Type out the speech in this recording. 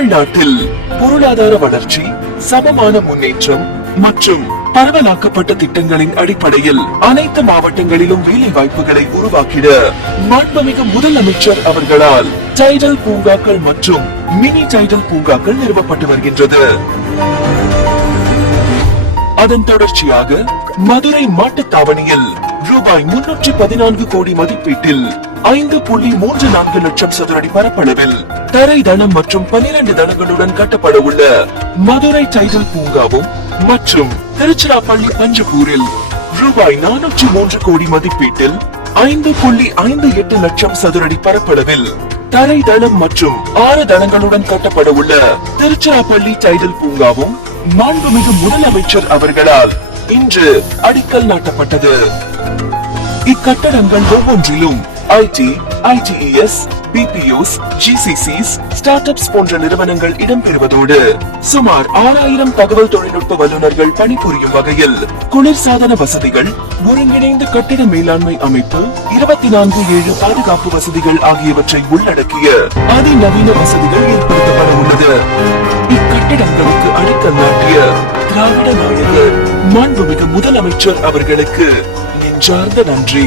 தமிழ்நாட்டில் பொருளாதார வளர்ச்சி, சமமான முன்னேற்றம் மற்றும் பரவலாக்கப்பட்ட திட்டங்களின் அடிப்படையில் அனைத்து மாவட்டங்களிலும் வேலை வாய்ப்புகளை உருவாக்கிட மாண்புமிகு முதலமைச்சர் அவர்களால் டைடல் பூங்காக்கள் மற்றும் மினி டைடல் பூங்காக்கள் நிறுவப்பட்டு வருகின்றது. அதன் தொடர்ச்சியாக மதுரை மாட்டுத்தாவணியில் ரூபாய் 314 கோடி மதிப்பீட்டில் 5.34 லட்சம் சதுரடி பரப்பளவில் தரை தளம் மற்றும் 12 தளங்களுடன் கட்டப்பட உள்ள மதுரை டைடல் பூங்காவும் மற்றும் திருச்சிராப்பள்ளி பஞ்சபூரில் ரூபாய் 403 கோடி மதிப்பீட்டில் 5.58 லட்சம் சதுரடி பரப்பளவில் தரை தளம் மற்றும் 6 தளங்களுடன் கட்டப்பட உள்ள திருச்சிராப்பள்ளி டைடல் பூங்காவும் மாண்புமிகு முதலமைச்சர் அவர்களால் இன்று அடிக்கல் நாட்டப்பட்டது. இக்கட்டடங்கள் ஒவ்வொன்றிலும் IT, ITES, BPOs, GCCs, startups போன்ற நிறுவனங்கள் இடம்பெறுவதோடு சுமார் 6000 தகவல் தொழில்நுட்ப வல்லுநர்கள் பணிபுரியும் வகையில் குளிர்சாதன வசதிகள், ஒருங்கிணைந்த கட்டிட மேலாண்மை அமைப்பு, 24/7 பாதுகாப்பு வசதிகள் ஆகியவற்றை உள்ளடக்கிய அதிநவீன வசதிகள் ஏற்படுத்தப்பட உள்ளது. இக்கட்டிடங்களுக்கு அடிக்கல் நாட்டிய திராவிட நாயகர் மாண்புமிகு முதலமைச்சர் அவர்களுக்கு நெஞ்சார்ந்த நன்றி.